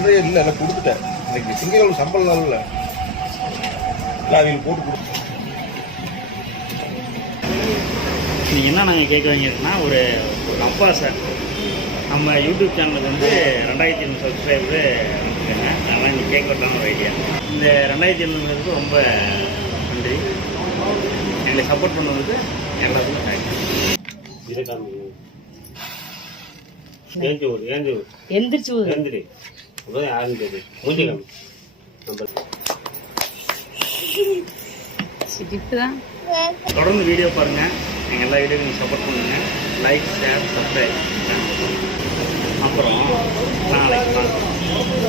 சில்லறையே இல்லை, நான் கொடுத்துட்டேன். இன்னைக்கு திங்கக்கிழமை சம்பள நாள் இல்லை, அவங்களுக்கு போட்டு கொடு. நீங்கள் என்ன நாங்கள் கேட்க வேண்டியதுன்னா, ஒரு அப்பா சார் நம்ம யூடியூப் சேனலுக்கு வந்து 2500 சப்ஸ்கிரைபரு வந்துருக்காங்க. அதனால் நீங்கள் கேட்க விட்டான ஒரு ஐடியா. இந்த 2700 ரொம்ப நன்றி. எங்களை சப்போர்ட் பண்ணதுக்கு எல்லாத்துக்கும் தேங்க்யூ. எந்திரிச்சு தொடர்ந்து வீடியோ பாருங்கள். நீங்கள் எல்லா வீடியோவும் நீங்கள் சப்போர்ட் பண்ணுங்கள். Like, share, subscribe. அப்புறம் நாளைக்கு பார்க்கலாம்.